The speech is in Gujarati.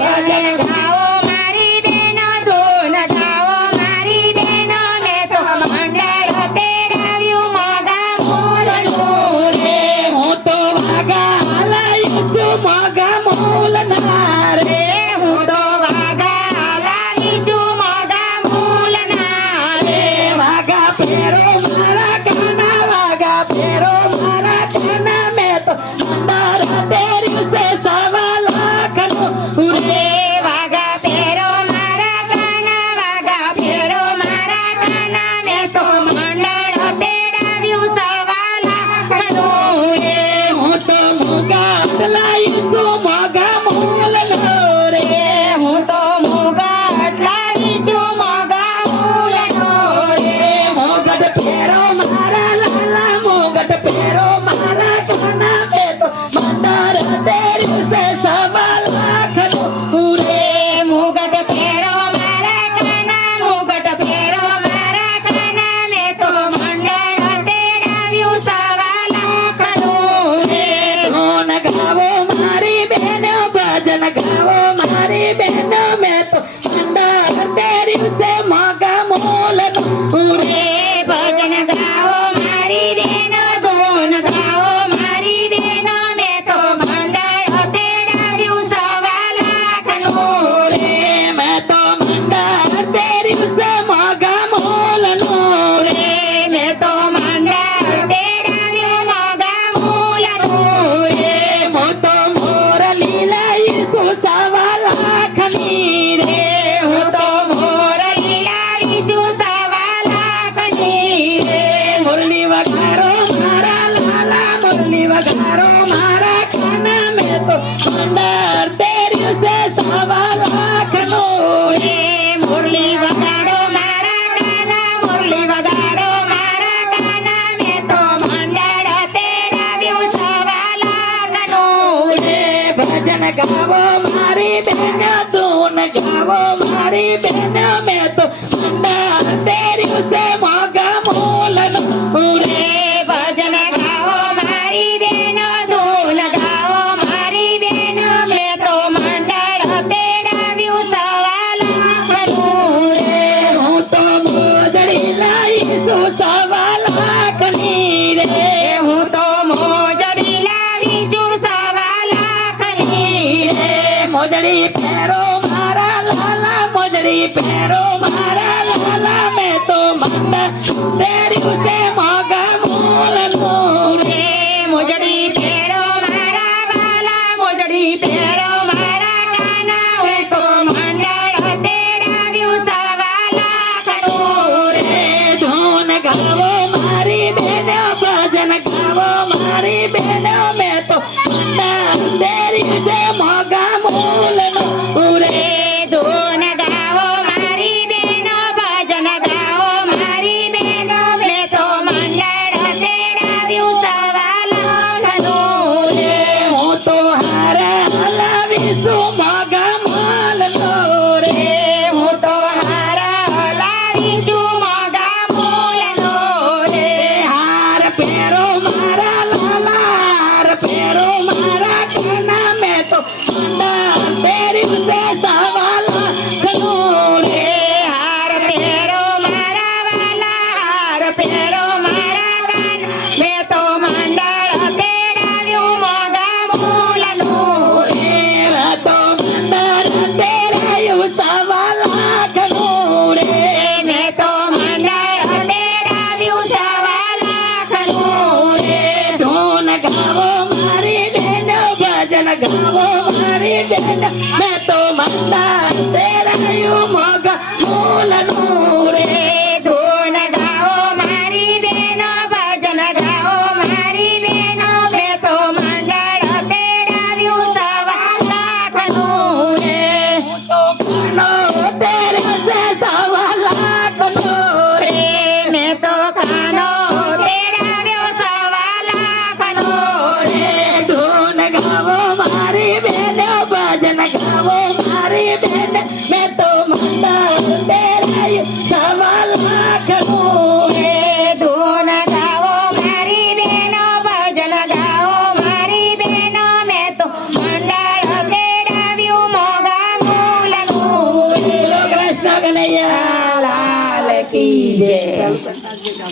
ભજન ગાઓ મારી બહેનો ધૂન ગાઓ મારી બહેનો મેં તો મંડળ તેડાવ્યું મોગા મૂલનું રે હું તો વાગા હલાયું છું મોગા મૂલના રે હું તો વાગા લાવી છું મોગા મૂલના રે વાગા ફેરો મારા કાના વાગા ફેરો મારા કાના મેં તો મંડાર તેર્યું છે સવા લાખનું રે વાગા ફેરો મારા કાના વાગા ફેરો મારા કાના મેં તો મંડળ તેડાવ્યું સવા લાખનું રે હું તો મોગા હલાયું છું મોગા મૂલનો રે હું તો મોગા અટલાવી છું મોગા મૂલનો રે મોગટ ફેરો મારા લાલા મોગટ ફેરો મારા કાના મેં તો મંડાર તેર્યું છે સવા લાખનું રે મુગટ ફેરો મારા કાના મુગટ ફેરો મારા કાના મેં તો મંડળ તેડાવ્યું સવા લાખનું રે ધૂન ગાવો મારી બહેનો ભજન ગાવો મારી બહેનો મેં તો મંડાર તેર્યું છે મોગા મૂલનું રે ભજન ગાઓ મારી બહેનો ધૂન ગાઓ મારી બહેનો મેં તો મંડળ તેડાવ્યું સવા લાખનું રે મેં તો મંડાર તેર્યું છે મોગા મૂલનું રે મેં તો મંડળ તેડાવ્યું મોગા મૂલનું રે હું તો મોરલી લાવીશું સવા લાખની રે હું તો મોરલી લાવી છું સવા લાખની રે મુરલી વગાડો મારા લાલા મુરલી વગાડો મારા કાના મેં તો મંડાર તેર્યું છે સવા લાખનું રે મુરલી વગાડો મારા કાના મુરલી વગાડો મારા કાના મેં તો મંડળ તેડાવ્યું સવા લાખનું રે ભજન ગાવો મારી બહેનો ધૂન ગાવો મારી બહેનો મેં તો મંડાર તેર્યું છે મોગા મૂલનું રે ભજન ગાઓ મારી બહેનો ધૂન ગાઓ મારી બહેનો મેં તો મંડળ તેડાવ્યું સવા લાખનું રે હું તો મોજડી લાવીશું સવા લાખની રે હું તો મોજડી લાવી છું સવા લાખની રે મોજડી ફેરો મારા લાલા મોજડી ફેરો મારા લાલા મેં તો મંડાર તેર્યું છે મોગા મૂલનું રે મોજડી ફેરો મારા વાલા મોજડી ફેરો મારા કાના હું તો મંડળ તેડાવ્યું સવા લાખનું રે ધૂન ગાવો મારી બહેનો ભજન ગાવો મારી બહેનો મેં તો મંડાર તેર્યું છે મોગા મૂલનું રે ધૂન ગાઓ મારી બહેનો ભજન ગાઓ મારી બહેનો મેં તો મંડળ તેડાવ્યું સવા લાખનું રે હું તો હારા હલાવીશું મોગા મૂલનું રે હું તો હારા હલાવી છું મોગા મૂલનું રે હાર ફેરો મારા લાલા હાર ફેરો મારા કાના મેં તો મંડાર તેર્યું છે સવા લાખનું રે હાર પહેરો મારા વાલા હાર પહેરો મારા કાના મેં તો મંડળ તેડાવ્યું મોગા મૂલનું રે તો મંડાર તેરાયું સવા લાખનું રે મેં તો મંડળ તેડાવ્યું સવા લાખનું રે ધૂન ગાવો મારી બહેનો ભજન ગાવો મારી બહેનો મેં તો મંડાર તેરાયું મોગા મૂલનું રે